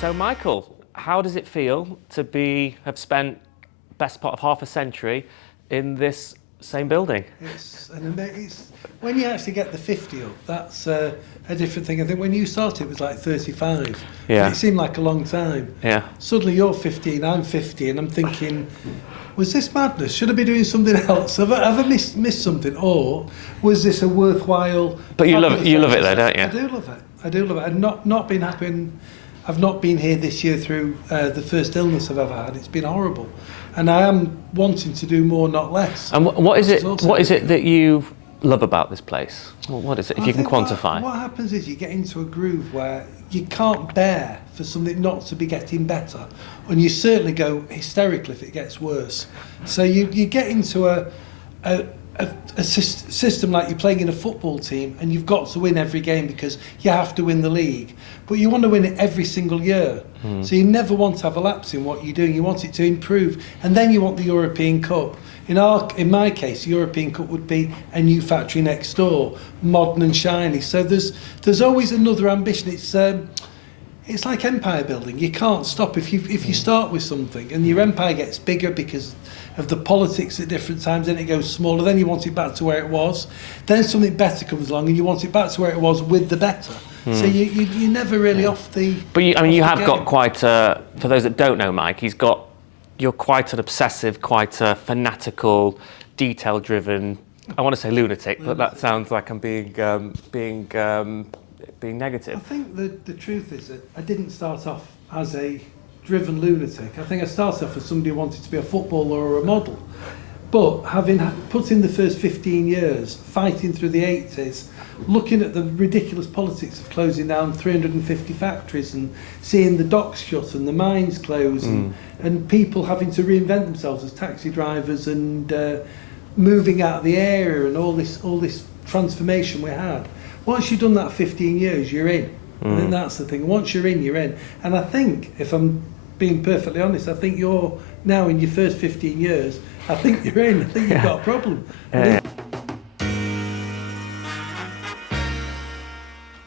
So Michael, how does it feel to have spent best part of half a century in this same building? It's when you actually get the 50 up, that's a different thing. I think when you started it was like 35. Yeah. And it seemed like a long time. Yeah. Suddenly you're 15, I'm 50, and I'm thinking, was this madness? Should I be doing something else? Have I missed something? Or was this a worthwhile... But you love it though, don't you? I do love it. I do love it. I've not been happy. I've not been here this year through the first illness I've ever had. It's been horrible, and I am wanting to do more, not less. And what is it? What is it that you love about this place? What is it, if you can quantify? What happens is you get into a groove where you can't bear for something not to be getting better, and you certainly go hysterical if it gets worse. So you get into a system like you're playing in a football team and you've got to win every game because you have to win the league, but you want to win it every single year. So you never want to have a lapse in what you're doing. You want it to improve, and then you want the European Cup. In my case, the European Cup would be a new factory next door, modern and shiny. So there's always another ambition. It's like empire building. You can't stop if you start with something and your empire gets bigger because of the politics at different times, then it goes smaller, then you want it back to where it was, then something better comes along and you want it back to where it was with the better. So you're never really off the... But you have got quite a, for those that don't know Mike, you're quite an obsessive, quite a fanatical, detail-driven, I want to say lunatic, but that sounds like I'm being negative. I think the truth is that I didn't start off as a driven lunatic. I think I started off as somebody who wanted to be a footballer or a model. But having put in the first 15 years, fighting through the 80s, looking at the ridiculous politics of closing down 350 factories and seeing the docks shut and the mines close and people having to reinvent themselves as taxi drivers and moving out of the area and all this transformation we had. Once you've done that 15 years, you're in. I think that's the thing. Once you're in, you're in. And I think, if I'm being perfectly honest, I think you're now in your first 15 years, I think you're in. I think you've got a problem.